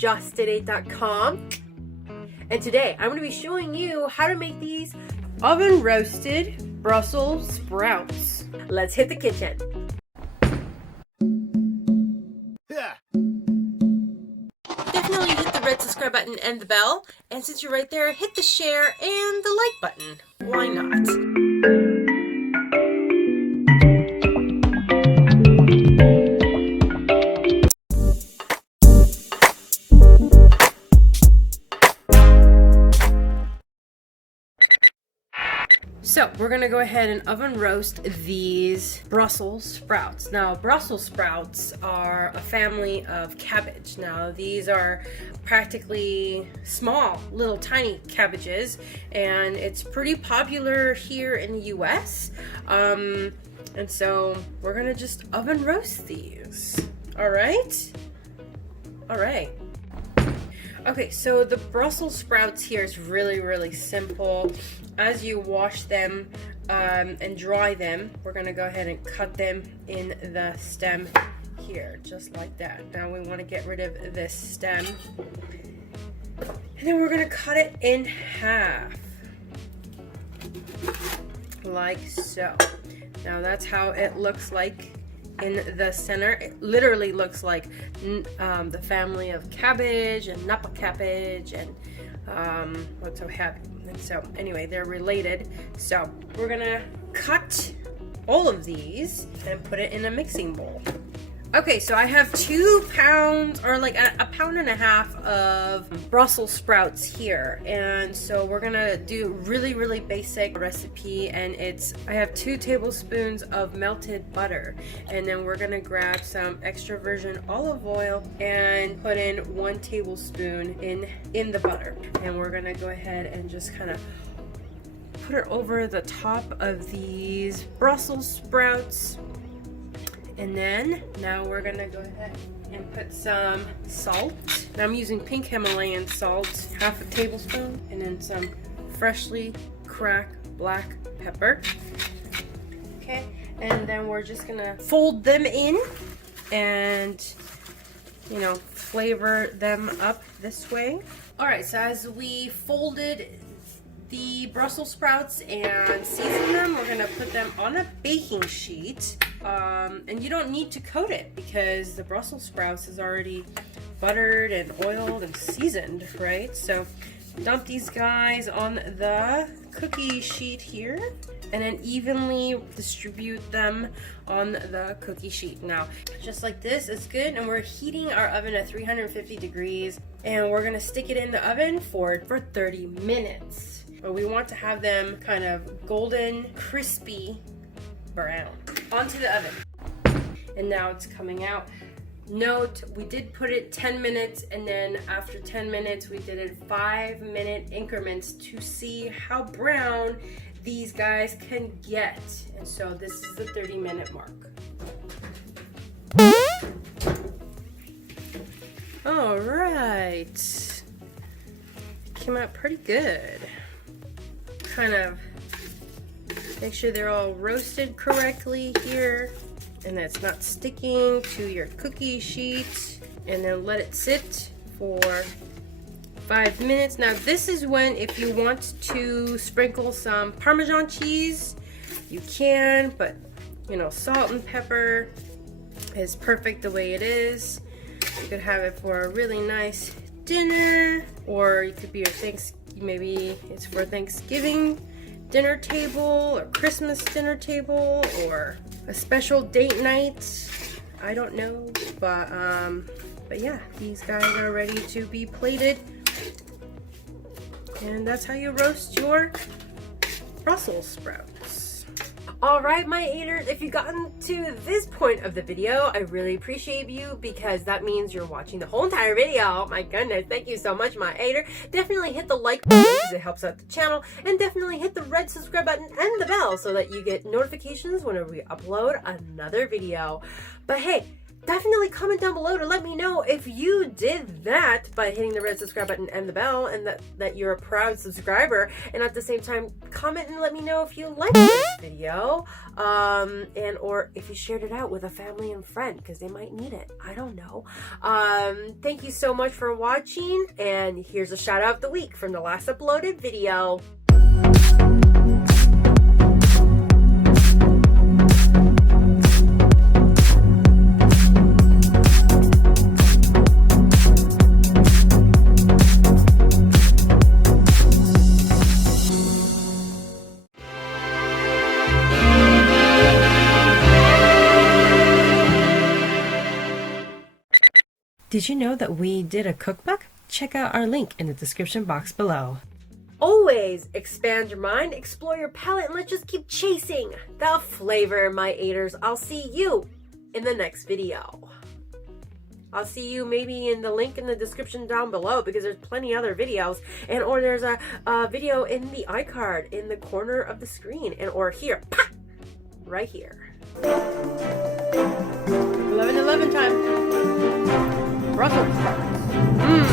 Just8ate.com, and today I'm going to be showing you how to make these oven roasted Brussels sprouts. Let's hit the kitchen. Definitely hit the red subscribe button and the bell, and since you're right there, hit the share and the like button. Why not? So we're gonna go ahead and oven roast these Brussels sprouts. Now, Brussels sprouts are a family of cabbage. Now, these are practically small, little tiny cabbages, and it's pretty popular here in the US. And so we're gonna just oven roast these. All right. Okay, so the Brussels sprouts here is really simple. As you wash them and dry them, we're gonna go ahead and cut them in the stem here, just like that. Now we wanna get rid of this stem. And then we're gonna cut it in half, like so. Now that's how it looks like in the center. It literally looks like the family of cabbage and Napa cabbage and what's so happy. And so anyway, they're related. So we're gonna cut all of these and put it in a mixing bowl. Okay, so I have 2 pounds or like a pound and a half of Brussels sprouts here, and so we're gonna do really basic recipe, and I have 2 tablespoons of melted butter, and then we're gonna grab some extra virgin olive oil and put in 1 tablespoon in the butter, and we're gonna go ahead and just kind of put it over the top of these Brussels sprouts. And then now we're gonna go ahead and put some salt. Now I'm using pink Himalayan salt, half a tablespoon, and then some freshly cracked black pepper. Okay, and then we're just gonna fold them in and, you know, flavor them up this way. All right, so as we folded the Brussels sprouts and season them, we're gonna put them on a baking sheet. And you don't need to coat it because the Brussels sprouts is already buttered and oiled and seasoned, right? So dump these guys on the cookie sheet here and then evenly distribute them on the cookie sheet. Now, just like this is good, and we're heating our oven at 350 degrees, and we're gonna stick it in the oven for 30 minutes. But we want to have them kind of golden, crispy brown. Onto the oven. And now it's coming out. Note, we did put it 10 minutes, and then after 10 minutes, we did it 5-minute increments to see how brown these guys can get. And so this is the 30-minute mark. All right. Came out pretty good. Kind of make sure they're all roasted correctly here and that it's not sticking to your cookie sheet, and then let it sit for 5 minutes. Now this is when, if you want to sprinkle some Parmesan cheese, you can, but you know, salt and pepper is perfect the way it is. You could have it for a really nice dinner, or it could be your maybe it's for Thanksgiving dinner table or Christmas dinner table or a special date night. I don't know, but yeah, these guys are ready to be plated, and that's how you roast your Brussels sprouts. All right, my eaters, if you've gotten to this point of the video, I really appreciate you, because that means you're watching the whole entire video. Oh my goodness, thank you so much, my eater. Definitely hit the like button because it helps out the channel, and definitely hit the red subscribe button and the bell so that you get notifications whenever we upload another video. But hey, definitely comment down below to let me know if you did that by hitting the red subscribe button and the bell, and that you're a proud subscriber. And at the same time, comment and let me know if you liked this video, and or if you shared it out with a family and friend, because they might need it. I don't know. Thank you so much for watching, and here's a shout out of the week from the last uploaded video. Did you know that we did a cookbook? Check out our link in the description box below. Always expand your mind, explore your palate, and let's just keep chasing the flavor, my eaters. I'll see you in the next video. I'll see you maybe in the link in the description down below, because there's plenty other videos, and or there's a video in the iCard in the corner of the screen, and or here, right here. 11 time. Brussels sprouts.